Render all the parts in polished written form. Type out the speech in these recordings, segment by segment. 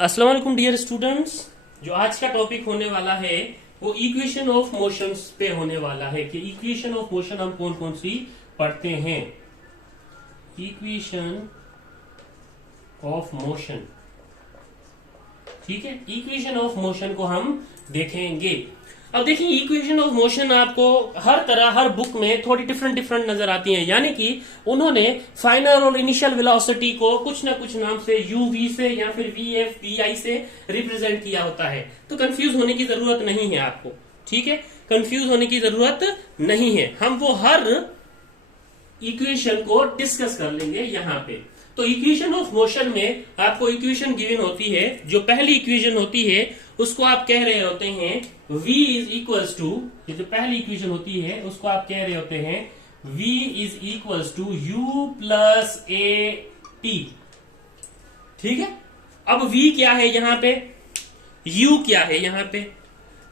अस्सलाम वालेकुम dear students. जो आज का टॉपिक होने वाला है वो इक्वेशन ऑफ मोशंस पे होने वाला है कि इक्वेशन ऑफ मोशन हम कौन कौन सी पढ़ते हैं। इक्वेशन ऑफ मोशन, ठीक है, इक्वेशन ऑफ मोशन को हम देखेंगे। अब देखिए इक्वेशन ऑफ मोशन आपको हर बुक में थोड़ी डिफरेंट डिफरेंट नजर आती हैं, यानी कि उन्होंने फाइनल और इनिशियल वेलोसिटी को कुछ ना कुछ नाम से यूवी से या फिर वीएफ वीआई से रिप्रेजेंट किया होता है। तो कंफ्यूज होने की जरूरत नहीं है आपको, ठीक है, कंफ्यूज होने की जरूरत नहीं है। हम वो हर इक्वेशन को डिस्कस कर लेंगे यहाँ पे। तो इक्वेशन ऑफ मोशन में आपको इक्वेशन गिवन होती है। जो पहली इक्वेशन होती है उसको आप कह रहे होते हैं v इज इक्वल्स टू, ये जो पहली इक्वेशन होती है उसको आप कह रहे होते हैं v is equals to u plus a t. ठीक है, अब v क्या है यहाँ पे, u क्या है यहाँ पे।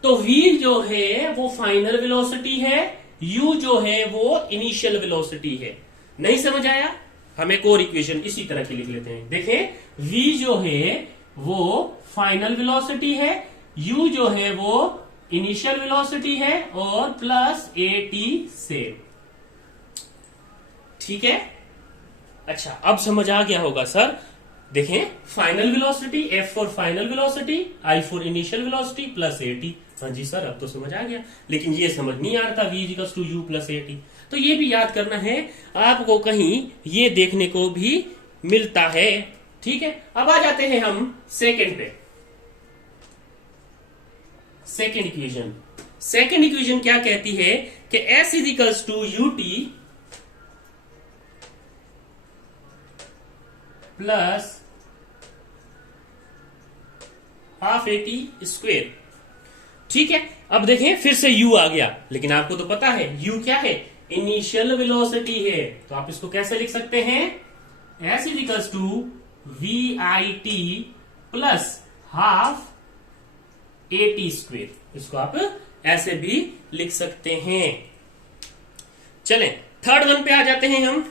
तो v जो है वो फाइनल वेलोसिटी है, u जो है वो इनिशियल वेलोसिटी है। नहीं समझ आया, हम एक और इक्वेशन इसी तरह की लिख लेते हैं। देखें v जो है वो फाइनल वेलोसिटी है, u जो है वो इनिशियल वेलोसिटी है और प्लस ए टी से। ठीक है, अच्छा अब समझ आ गया होगा सर। देखें final velocity f for final velocity, i for initial velocity plus a T. हाँ जी सर अब तो समझ आ गया, लेकिन ये समझ नहीं आ रहा था v equals to u plus a t. तो ये भी याद करना है आपको, कहीं ये देखने को भी मिलता है। ठीक है, अब आ जाते हैं हम सेकंड पे। सेकंड इक्वेशन, सेकंड इक्वेशन क्या कहती है कि s is equals to u t plus half a t square. ठीक है, अब देखें फिर से u आ गया, लेकिन आपको तो पता है u क्या है, इनिशियल वेलोसिटी है। तो आप इसको कैसे लिख सकते हैं, s is equals to v i t plus half a t square. इसको आप ऐसे भी लिख सकते हैं। चलें थर्ड वन पे आ जाते हैं हम।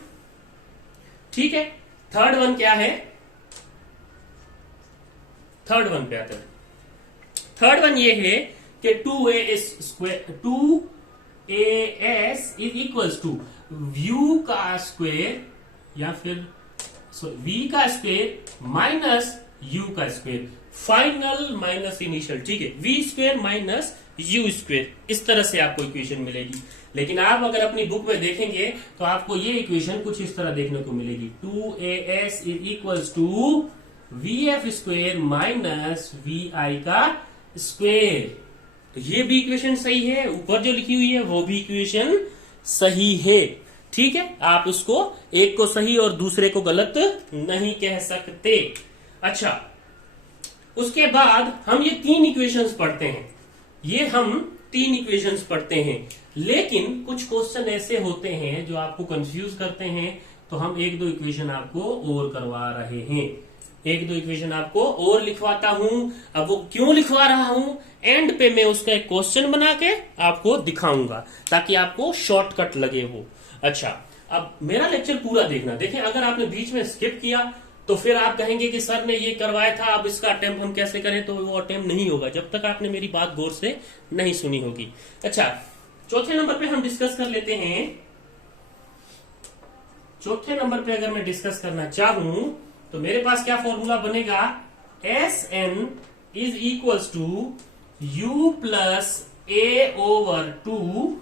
ठीक है, थर्ड वन क्या है, थर्ड वन पे आते हैं। थर्ड वन ये है कि 2as square, 2as is equals to u का स्क्वायर या फिर v का स्क्वायर माइनस u का स्क्वायर, फाइनल माइनस इनिशियल। ठीक है, v square minus u square, इस तरह से आपको इक्वेशन मिलेगी। लेकिन आप अगर अपनी बुक में देखेंगे तो आपको ये इक्वेशन कुछ इस तरह देखने को मिलेगी, 2as is equals to vf square minus vi का स्क्वायर। तो ये भी इक्वेशन सही है, ऊपर जो लिखी हुई है वो भी इक्वेशन सही है। ठीक है, आप उसको एक को सही और दूसरे को गलत नहीं कह सकते। अच्छा, उसके बाद हम ये तीन इक्वेशंस पढ़ते हैं, ये हम तीन इक्वेशंस पढ़ते हैं। लेकिन कुछ क्वेश्चन ऐसे होते हैं जो आपको कंफ्यूज करते हैं, तो हम एक दो इक्वेशन आपको और करवा रहे हैं, एक दो इक्वेशन आपको और लिखवाता हूं। अब वो क्यों लिखवा रहा हूं, एंड पे मैं उसका एक क्वेश्चन बना के आपको दिखाऊंगा ताकि आपको शॉर्टकट लगे वो। अच्छा, अब मेरा लेक्चर पूरा देखना। देखें अगर आपने बीच में स्किप किया तो फिर आप कहेंगे कि सर ने ये करवाया था, अब इसका अटेम्प्ट हम कैसे करें, तो वो अटेम्प्ट नहीं होगा जब तक आपने मेरी बात गौर से नहीं सुनी होगी। अच्छा, चौथे नंबर पे हम डिस्कस कर लेते हैं। चौथे नंबर पे अगर मैं डिस्कस करना चाहूं तो मेरे पास क्या फॉर्मूला बनेगा, s n is equals to u plus a over two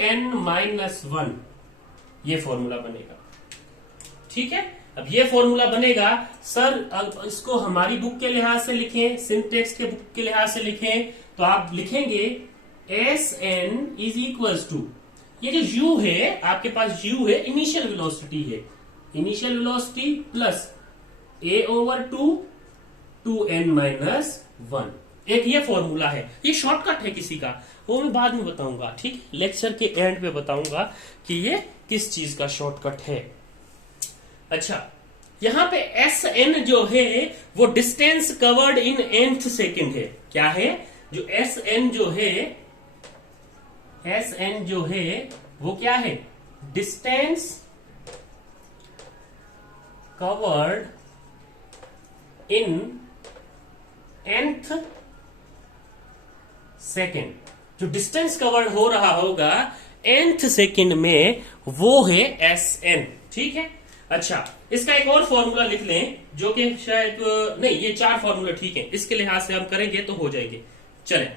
n minus one, ये फॉर्मूला बनेगा। ठीक है, अब ये फॉर्मूला बनेगा सर, अब इसको हमारी बुक के लिहाज से लिखें, सिंटेक्स के बुक के लिहाज से लिखें, तो आप लिखेंगे s n is equals to, ये जो u है आपके पास u है इनिशियल वेलोसिटी है, initial velocity plus a over two n minus one. एक ये फॉर्मूला है, ये शॉर्टकट है किसी का, वो मैं बाद में बताऊंगा। ठीक, लेक्चर के एंड पे बताऊंगा कि ये किस चीज का शॉर्टकट है। अच्छा, यहां पे एस एन जो है वो distance covered in nth second है। क्या है, जो एस एन जो है, एस एन जो है वो क्या है, distance covered in nth second, जो डिस्टेंस कवर्ड हो रहा होगा nth सेकेंड में, वो है Sn। ठीक है, अच्छा इसका एक और फॉर्मूला लिख लें, जो कि शायद नहीं, ये 4 फॉर्मूला ठीक है, इसके लिहाज से हम करेंगे तो हो जाएंगे। चलें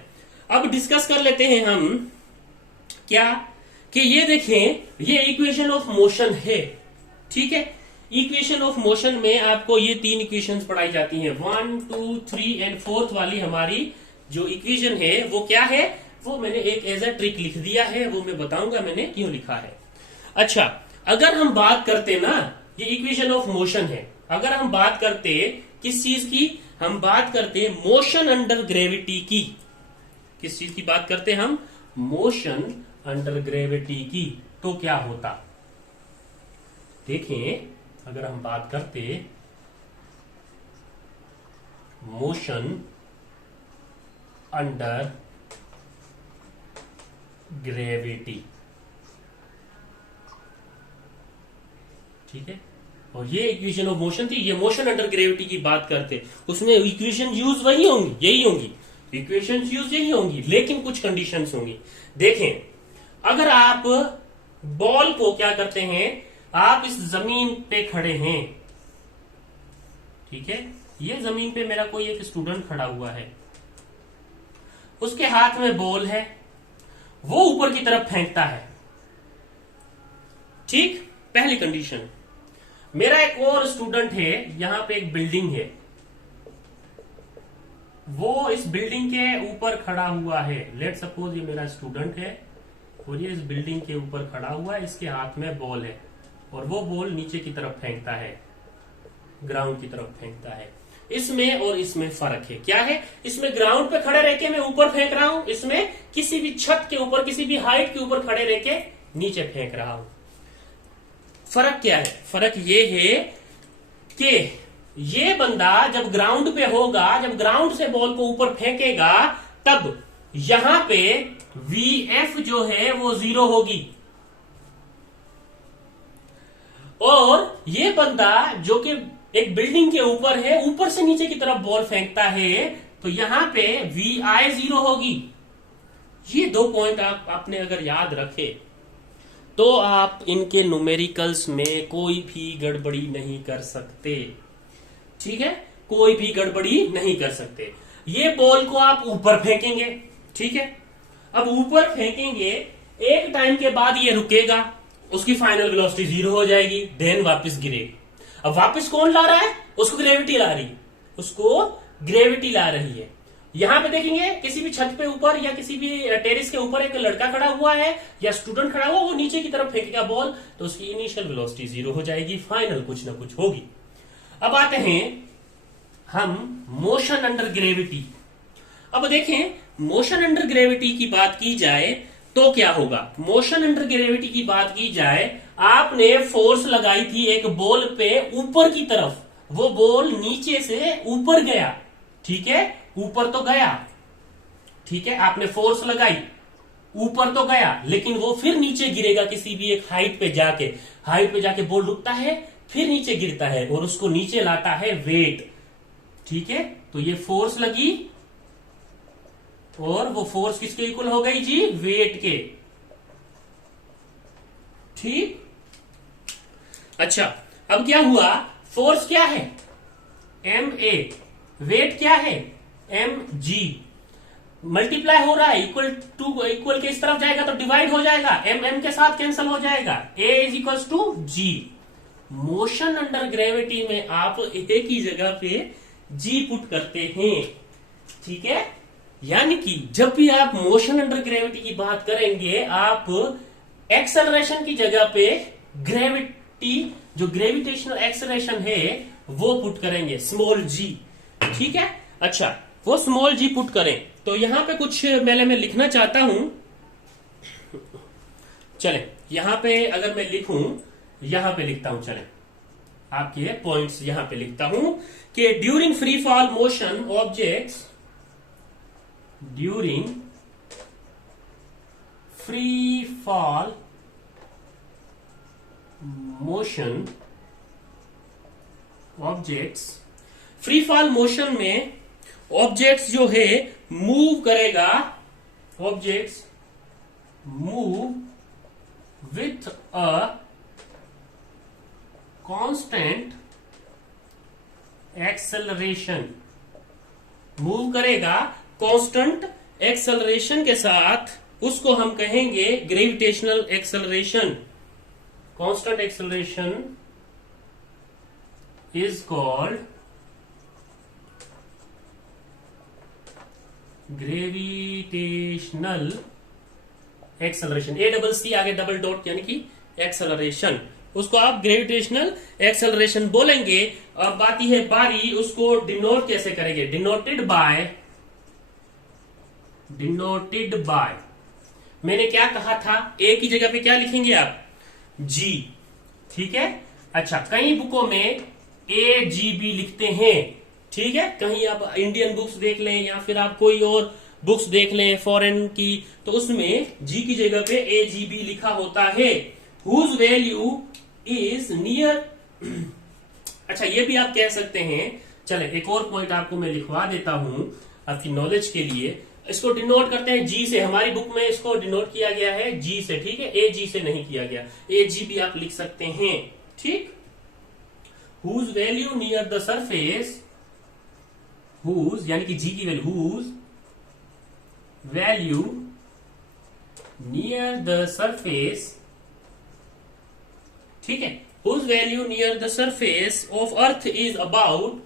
अब डिस्कस कर लेते हैं हम क्या, कि ये देखें, ये इक्वेशन ऑफ मोशन है। ठीक है, इक्वेशन ऑफ मोशन में आपको ये 3 इक्वेशंस पढ़ाई जाती हैं, 1 2 3 एंड 4th वाली हमारी जो इक्वेशन है वो क्या है, वो मैंने एक एज अ ट्रिक लिख दिया है, वो मैं बताऊंगा मैंने क्यों लिखा है। अच्छा, अगर हम बात करते ना, ये इक्वेशन ऑफ मोशन है, अगर हम बात करते किस चीज की, हम बात करते मोशन अंडर ग्रेविटी की। किस चीज की बात करते हम, मोशन अंडर ग्रेविटी की, तो क्या होता, देखें अगर हम बात करते मोशन अंडर ग्रेविटी, ठीक है, और ये इक्वेशन ऑफ मोशन थी, ये मोशन अंडर ग्रेविटी की बात करते, उसमें इक्वेशन यूज वही होंगी, यही होंगी, इक्वेशन यूज यही होंगी, लेकिन कुछ कंडीशंस होंगी। देखें, अगर आप बॉल को क्या करते हैं, आप इस जमीन पे खड़े हैं, ठीक है, ये जमीन पे मेरा कोई एक स्टूडेंट खड़ा हुआ है, उसके हाथ में बॉल है, वो ऊपर की तरफ फेंकता है। ठीक, पहली कंडीशन। मेरा एक और स्टूडेंट है, यहां पे एक बिल्डिंग है, वो इस बिल्डिंग के ऊपर खड़ा हुआ है, लेट सपोज ये मेरा स्टूडेंट है और ये इस बिल्डिंग के ऊपर खड़ा हुआ है, इसके हाथ में बॉल है और वो बॉल नीचे की तरफ फेंकता है, ग्राउंड की तरफ फेंकता है। इसमें और इसमें फर्क है, क्या है, इसमें ग्राउंड पे खड़े रहके मैं ऊपर फेंक रहा हूं, इसमें किसी भी छत के ऊपर, किसी भी हाइट के ऊपर खड़े रहके नीचे फेंक रहा हूं। फर्क क्या है, फर्क ये है कि ये बंदा जब ग्राउंड पे होगा, जब ग्राउंड से बॉल को ऊपर फेंकेगा, तब यहां पे VF जो है वो 0 होगी, और ये बंदा जो कि एक बिल्डिंग के ऊपर है, ऊपर से नीचे की तरफ बॉल फेंकता है, तो यहां पे VI 0 होगी। ये 2 पॉइंट आपने अगर याद रखे तो आप इनके न्यूमेरिकल्स में कोई भी गड़बड़ी नहीं कर सकते। ठीक है, कोई भी गड़बड़ी नहीं कर सकते। ये बॉल को आप ऊपर फेंकेंगे, ठीक है, अब ऊपर फेंकेंगे, एक टाइम के बाद ये रुकेगा, उसकी फाइनल वेलोसिटी 0 हो जाएगी, देन वापस गिरेगी। अब वापस कौन ला रहा है, उसको ग्रेविटी ला रही है, उसको ग्रेविटी ला रही है। यहां पे देखेंगे किसी भी छत पे ऊपर या किसी भी टेरिस के ऊपर एक लड़का खड़ा हुआ है या स्टूडेंट खड़ा हुआ, वो नीचे की तरफ फेंकेगा बॉल, तो उसकी इनिशियल वेलोसिटी 0 हो जाएगी, फाइनल कुछ ना कुछ होगी। अब आते हैं हम मोशन अंडर ग्रेविटी। अब देखें, मोशन अंडर ग्रेविटी की बात की जाए तो क्या होगा, मोशन अंडर ग्रेविटी की बात की जाए, आपने फोर्स लगाई थी एक बॉल पे ऊपर की तरफ, वो बॉल नीचे से ऊपर गया, ठीक है, ऊपर तो गया, ठीक है, आपने फोर्स लगाई, ऊपर तो गया, लेकिन वो फिर नीचे गिरेगा किसी भी एक हाइट पे जाके, हाइट पे जाके बॉल रुकता है, फिर नीचे गिरता है और उसको नीचे लाता है वेट, ठीक है, तो ये फोर्स लगी और वो फोर्स किसके इक्वल हो गई जी, वेट के। ठीक, अच्छा अब क्या हुआ, फोर्स क्या है MA, वेट क्या है mg, मल्टीप्लाई हो रहा है, इक्वल के इस तरफ जाएगा तो डिवाइड हो जाएगा, m के साथ कैंसिल हो जाएगा, A is equal to G। Motion under gravity में आप A की जगह पे G पुट करते हैं, ठीक है, यानी कि जब भी आप मोशन अंडर ग्रेविटी की बात करेंगे, आप एक्सेलरेशन की जगह पे ग्रेविटी, जो ग्रेविटेशनल एक्सेलरेशन है वो पुट करेंगे, स्मॉल g, ठीक है। अच्छा, वो स्मॉल g पुट करें तो यहां पे कुछ मैं लिखना चाहता हूं, चलें यहां पे अगर मैं लिखूं, यहां पे लिखता हूं, चलें आपके पॉइंट्स यहां पे लिखता हूं कि during free fall motion objects, during free fall motion objects free fall motion में ऑब्जेक्ट्स जो है मूव करेगा, objects move with a constant acceleration, move करेगा कांस्टेंट एक्सेलरेशन के साथ, उसको हम कहेंगे gravitational acceleration. Constant acceleration is called gravitational acceleration, a double C आगे डबल डॉट यानी कि एक्सेलरेशन, उसको आप ग्रेविटेशनल एक्सेलरेशन बोलेंगे। अब आती है बारी उसको डिनोट कैसे करेंगे, डिनोटेड बाय मैंने क्या कहा था, ए की जगह पे क्या लिखेंगे आप, जी, ठीक है। अच्छा, कई बुकों में AGB लिखते हैं, ठीक है। कहीं आप इंडियन बुक्स देख लें या फिर आप कोई और बुक्स देख लें फॉरेन की, तो उसमें जी की जगह पे AGB लिखा होता है, हुज वैल्यू इज नियर। अच्छा, ये भी आप कह सकते हैं। चले, एक और पॉइंट आपको मैं लिखवा देता हूं आपकी नॉलेज के लिए। इसको डिनोट करते हैं जी से, हमारी बुक में इसको डिनोट किया गया है जी से, ठीक है, AG से नहीं किया गया, AG भी आप लिख सकते हैं, ठीक। Whose value near the surface, whose यानी कि जी की value, whose value near the surface, ठीक है, whose value near the surface of earth is about,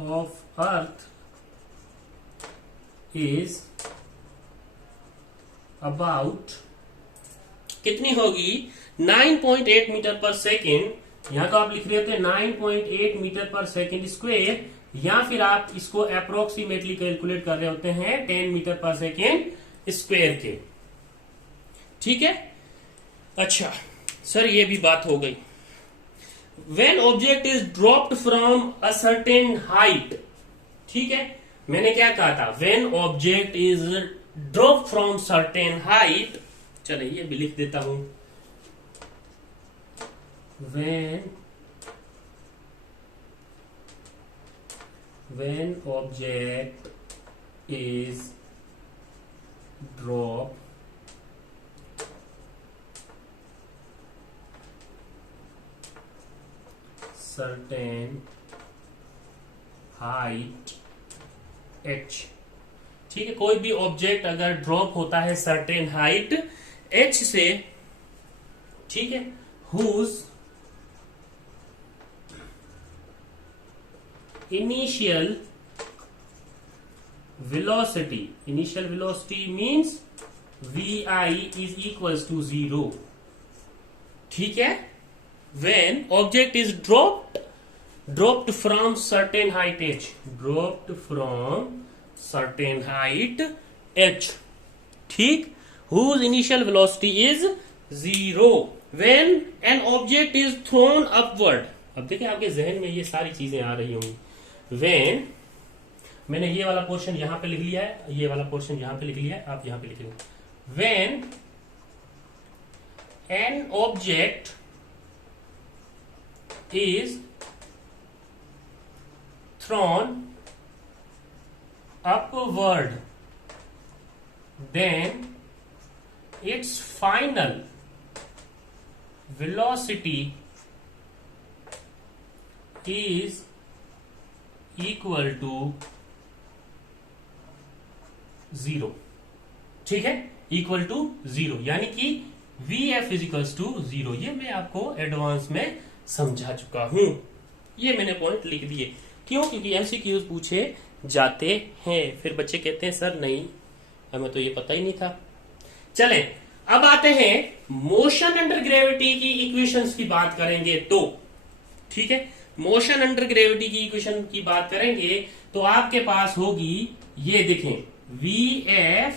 of earth is about कितनी होगी, 9.8 मीटर पर सेकेंड। यहां तो आप लिख रहे होते हैं 9.8 मीटर पर सेकेंड स्क्वेयर, या फिर आप इसको अप्रोक्सीमेटली कैलकुलेट कर रहे होते हैं 10 मीटर पर सेकेंड स्क्वेयर के, ठीक है। अच्छा सर, ये भी बात हो गई। When object is dropped from a certain height, ठीक है, मैंने क्या कहा था, when object is dropped from certain height, चले ये भी लिख देता हूं, when object is dropped certain height h, ठीक है, कोई भी ऑब्जेक्ट अगर ड्रॉप होता है सर्टेन हाइट h से, ठीक है, whose initial velocity means vi is equals to 0, ठीक है। When object is dropped from certain height h, dropped from certain height h, ठीक, whose initial velocity is 0, when an object is thrown upward। अब देखिए आपके जहन में ये सारी चीजें आ रही होंगी। when, मैंने ये वाला पोर्शन यहां पे लिख लिया है, ये वाला पोर्शन यहां पे लिख लिया है, आप यहां पे लिख लेंगे। when an object is thrown upward, then its final velocity is equal to 0, ठीक है, इक्वल टू 0, यानी कि VF इज इक्वल टू 0। ये मैं आपको एडवांस में समझा चुका हूं, ये मैंने पॉइंट लिख दिए। क्यों? क्योंकि MCQs पूछे जाते हैं, फिर बच्चे कहते हैं सर नहीं हमें तो ये पता ही नहीं था। चलें, अब आते हैं मोशन अंडर ग्रेविटी की इक्वेशंस की बात करेंगे तो, ठीक है, मोशन अंडर ग्रेविटी की इक्वेशन की बात करेंगे तो आपके पास होगी, ये देखें, VF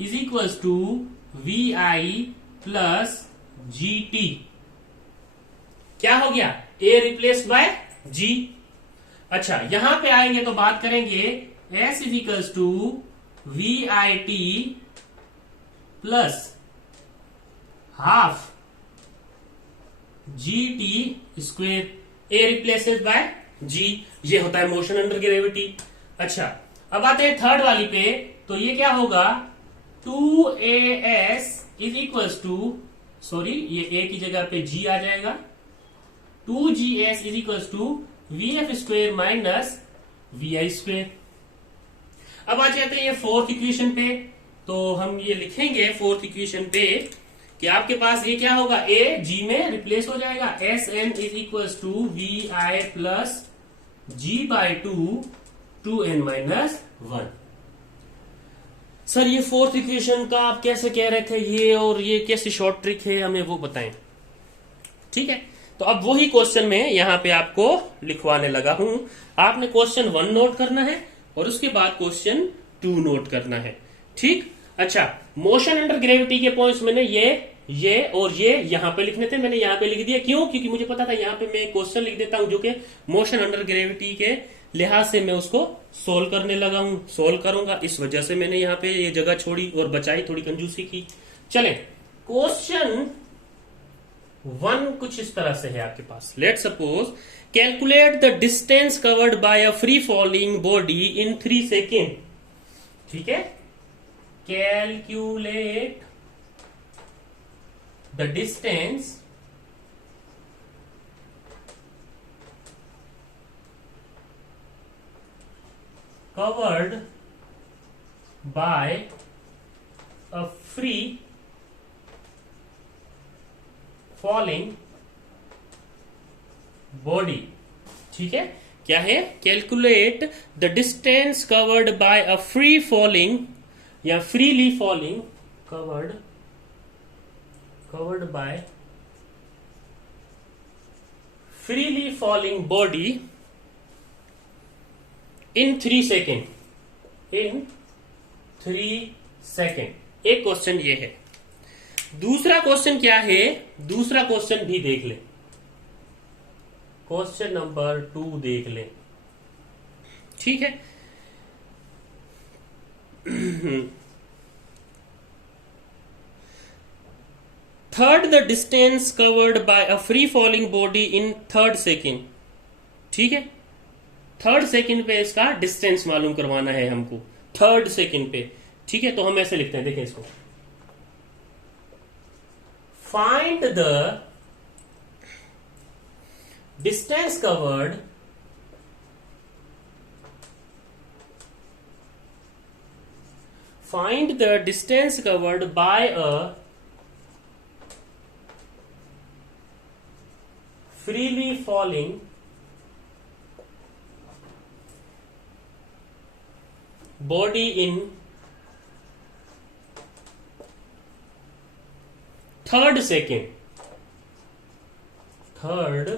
is equal to VI plus GT। क्या हो गया? A replace by G। अच्छा, यहां पे आएंगे तो बात करेंगे S is equal to VIT plus half GT square. A replaces by G, ये होता है मोशन अंडर ग्रेविटी। अच्छा, अब आते हैं थर्ड वाली पे, तो ये क्या होगा, 2as is equals to, sorry ये a की जगह पे g आ जाएगा, 2gs is equals to vf square minus vi square. अब आ जाते हैं ये फोर्थ इक्वेशन पे, तो हम ये लिखेंगे फोर्थ इक्वेशन पे कि आपके पास ये क्या होगा, a g में रिप्लेस हो जाएगा, sn is equals to vi plus g by 2n minus 1। Sir ये फोर्थ इक्वेशन का आप कैसे कह रहे थे, ये और ये कैसे शॉर्ट ट्रिक है, हमें वो बताएं। ठीक है, तो अब वही क्वेश्चन में यहां पे आपको लिखवाने लगा हूं। आपने क्वेश्चन 1 नोट करना है और उसके बाद क्वेश्चन 2 नोट करना है। ठीक, अच्छा, मोशन अंडर ग्रेविटी के पॉइंट्स मैंने ये और ये यहां पे लिखने थे, मैंने यहां पे लिख दिया। क्यों? क्योंकि मुझे पता था यहां पे मैं क्वेश्चन लिख देता हूं जो कि मोशन अंडर ग्रेविटी के लिहाज से मैं उसको सोल्व करने लगा हूं, सोल्व करूंगा, इस वजह से मैंने यहां पे ये जगह छोड़ी और बचाई, थोड़ी कंजूसी की। चले, क्वेश्चन 1 कुछ इस तरह से है आपके पास। Let suppose calculate the distance covered by a free falling body in 3 second. ठीक है, calculate the distance covered by a free falling body। ठीक है, क्या है, calculate the distance covered by a free falling या freely falling, covered by freely falling body in 3 second, in 3 second. एक question ये है। दूसरा क्वेश्चन क्या है, दूसरा क्वेश्चन भी देख ले, क्वेश्चन नंबर 2 देख ले। ठीक है, third the distance covered by a free falling body in 3rd second. ठीक है, 3rd सेकेंड पे इसका डिस्टेंस मालूम करवाना है हमको, 3rd सेकेंड पे। ठीक है, तो हम ऐसे लिखते हैं, देखें इसको, find the distance covered by a freely falling body in 3rd second, 3rd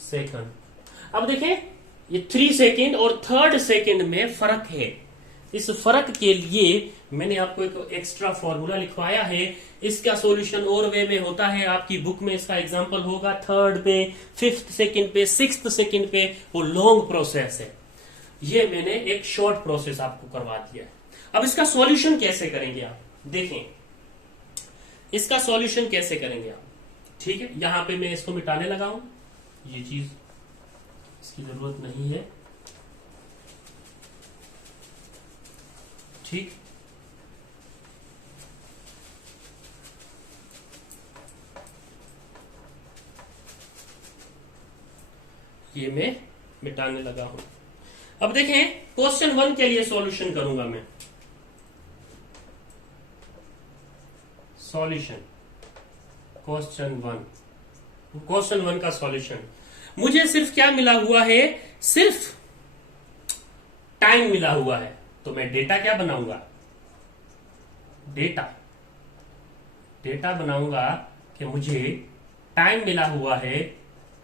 second. अब देखें, ये 3 सेकेंड और 3rd सेकेंड में फर्क है। इस फर्क के लिए मैंने आपको एक एक्स्ट्रा फॉर्मूला लिखवाया है। इसका सॉल्यूशन और वे में होता है, आपकी बुक में इसका एग्जांपल होगा 3rd पे, 5th सेकेंड पे, 6th सेकेंड पे, वो लॉन्ग प्रोसेस है। ये मैंने एक शॉर्ट प्रोसेस आपको करवा दिया है। अब इसका सॉल्यूशन कैसे करेंगे आप, देखें इसका सॉल्यूशन कैसे करेंगे आप। ठीक है, यहां पे मैं इसको मिटाने लगा हूं, ये चीज इसकी जरूरत नहीं है। ठीक, ये मैं मिटाने लगा हूं। अब देखें, क्वेश्चन 1 के लिए सॉल्यूशन करूंगा मैं। सॉल्यूशन क्वेश्चन 1 का सॉल्यूशन, मुझे सिर्फ क्या मिला हुआ है, सिर्फ टाइम मिला हुआ है। तो मैं डेटा क्या बनाऊंगा, डेटा बनाऊंगा कि मुझे टाइम मिला हुआ है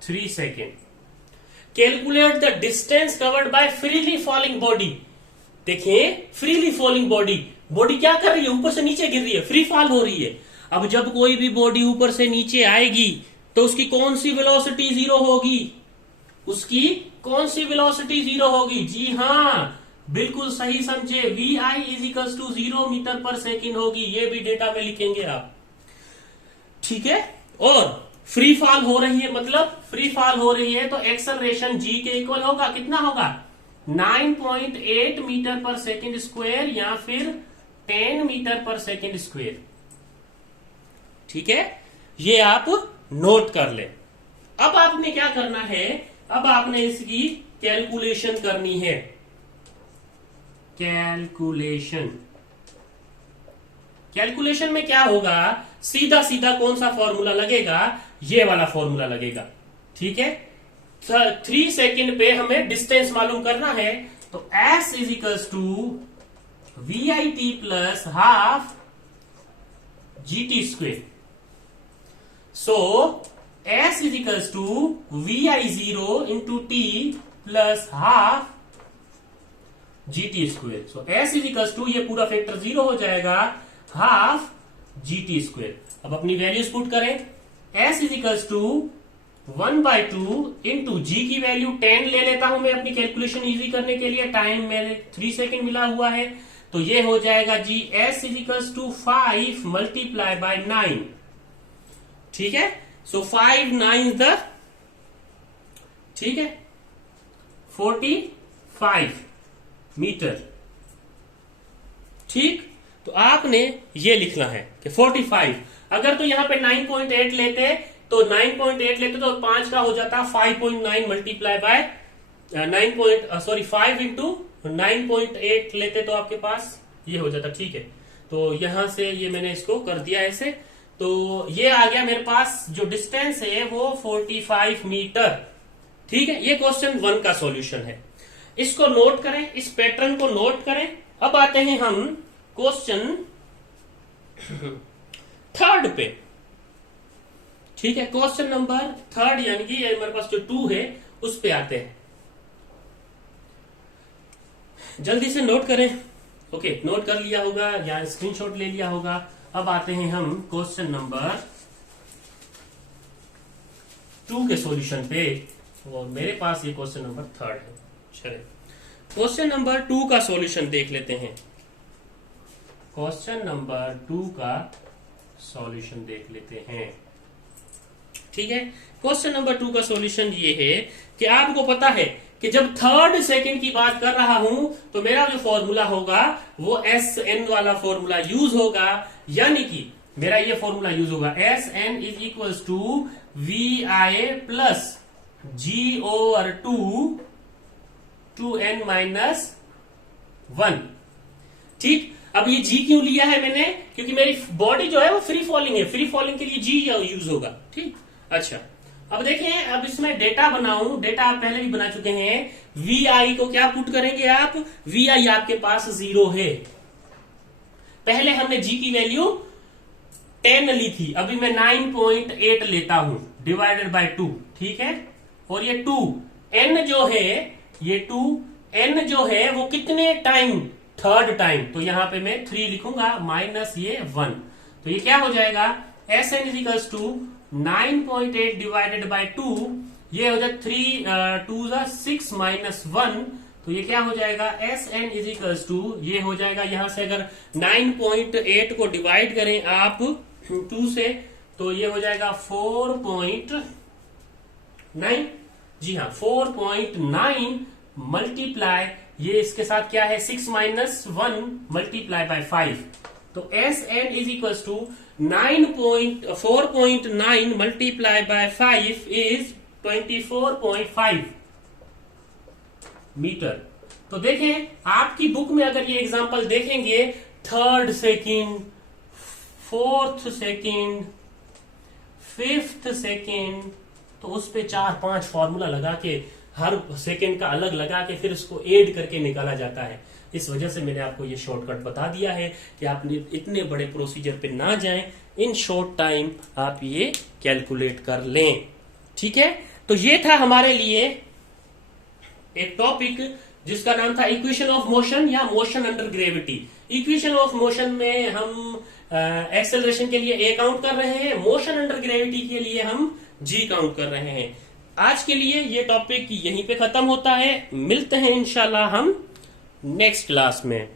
3 second. Calculate the distance covered by freely falling body. देखिए, फ्रीली फॉलिंग बॉडी क्या कर रही है, ऊपर से नीचे गिर रही है, फ्री फॉल हो रही है। अब जब कोई भी बॉडी ऊपर से नीचे आएगी तो उसकी कौन सी वेलोसिटी 0 होगी, उसकी कौन सी वेलोसिटी 0 होगी, जी हाँ बिल्कुल सही समझे, vi is equal to 0 metre per second होगी। ये भी डेटा में लिखेंगे आप। ठीक है, और फ्री फॉल हो रही है, मतलब फ्री फॉल हो रही है तो एक्सेलरेशन जी के इक्वल होगा, कितना होगा 9.8 मीटर पर सेकेंड स्क्वायर या फिर 10 मीटर पर सेकेंड स्क्वायर। ठीक है, ये आप नोट कर ले। अब आपने क्या करना है, अब आपने इसकी कैलकुलेशन करनी है। कैलकुलेशन में क्या होगा, सीधा सीधा कौन सा फॉर्मूला लगेगा, ये वाला फॉर्मूला लगेगा। ठीक है, 3 सेकेंड पे हमें डिस्टेंस मालूम करना है, तो s is equals to VIT plus half GT square. So s is equals to VI0 into T plus half GT square. So s is equals to, ये पूरा फैक्टर 0 हो जाएगा, हाफ GT स्क्वेयर। अब अपनी वैल्यूज पुट करें, s is equals to 1/2 into G की value 10 ले लेता हूं मैं अपनी कैलकुलेशन इजी करने के लिए, टाइम मेरे 3 सेकेंड मिला हुआ है, तो ये हो जाएगा जी s is equals to 5 multiply by 9। ठीक है, सो 5 9 द, ठीक है 45 मीटर। ठीक, तो आपने ये लिखना है कि 45, अगर तो यहां पे 9.8 लेते तो 9.8 लेते तो 5 का हो जाता 5.9 मल्टीप्लाई बाय 5 इंटू 9.8 लेते तो आपके पास ये हो जाता। ठीक है, तो यहां से ये मैंने इसको कर दिया ऐसे, तो ये आ गया मेरे पास, जो डिस्टेंस है वो 45 मीटर। ठीक है, ये क्वेश्चन 1 का सॉल्यूशन है, इसको नोट करें, इस पैटर्न को नोट करें। अब आते हैं हम क्वेश्चन 3 पे। ठीक है, क्वेश्चन नंबर 3 यानी कि मेरे पास जो 2 है उस पे आते हैं, जल्दी से नोट करें। ओके, नोट कर लिया होगा या स्क्रीनशॉट ले लिया होगा। अब आते हैं हम क्वेश्चन नंबर 2 के सॉल्यूशन पे, और मेरे पास ये क्वेश्चन नंबर 3 है। चलिए क्वेश्चन नंबर 2 का सॉल्यूशन देख लेते हैं। क्वेश्चन नंबर 2 का सॉल्यूशन देख लेते हैं। ठीक है, क्वेश्चन नंबर 2 का सॉल्यूशन ये है कि आपको पता है कि जब 3rd सेकेंड की बात कर रहा हूं तो मेरा जो फॉर्मूला होगा वो SN वाला फॉर्मूला यूज होगा, यानी कि मेरा ये फॉर्मूला यूज होगा, SN is equals to VI plus G/2 2n minus 1। ठीक, अब ये G क्यों लिया है मैंने, क्योंकि मेरी बॉडी जो है वो फ्री फॉलिंग है, फ्री फॉलिंग के लिए G यूज होगा। ठीक, अच्छा अब देखें, अब इसमें डेटा बनाऊं, डेटा आप पहले भी बना चुके हैं। VI को क्या पुट करेंगे आप, VI आपके पास 0 है, पहले हमने G की वैल्यू 10 ली थी, अभी मैं 9.8 लेता हूं डिवाइडेड बाय 2। ठीक है, और ये 2 n जो है, ये 2 n जो है वो कितने टाइम, 3rd टाइम, तो यहां पे मैं 3 लिखूंगा माइनस ये 1, तो ये क्या हो जाएगा, SN is equals to 9.8 divided by 2, ये हो जाए 3 2 6 माइनस 1, तो ये क्या हो जाएगा, SN इज इक्वल्स टू, ये हो जाएगा यहां से अगर 9.8 को डिवाइड करें आप 2 से, तो ये हो जाएगा 4.9, जी हाँ 4.9 मल्टीप्लाई, ये इसके साथ क्या है 6 माइनस 1 मल्टीप्लाई बाय 5, तो SN is equals to 4.9 multiply by 5 is 24.5 metre. तो देखें आपकी बुक में अगर ये एग्जांपल देखेंगे, 3rd second, 4th second, 5th second, तो उस पे 4-5 फॉर्मूला लगा के, हर सेकेंड का अलग लगा के फिर उसको ऐड करके निकाला जाता है। इस वजह से मैंने आपको ये शॉर्टकट बता दिया है कि आप इतने बड़े प्रोसीजर पे ना जाएं, इन शॉर्ट टाइम आप ये कैलकुलेट कर लें। ठीक है, तो ये था हमारे लिए एक टॉपिक जिसका नाम था इक्वेशन ऑफ मोशन या motion under gravity. Equation of motion में हम एक्सेलरेशन के लिए A काउंट कर रहे हैं, मोशन अंडर ग्रेविटी के लिए हम G काउंट कर रहे हैं। आज के लिए ये टॉपिक यहीं पे खत्म होता है, मिलते हैं इंशाल्लाह हम नेक्स्ट क्लास में।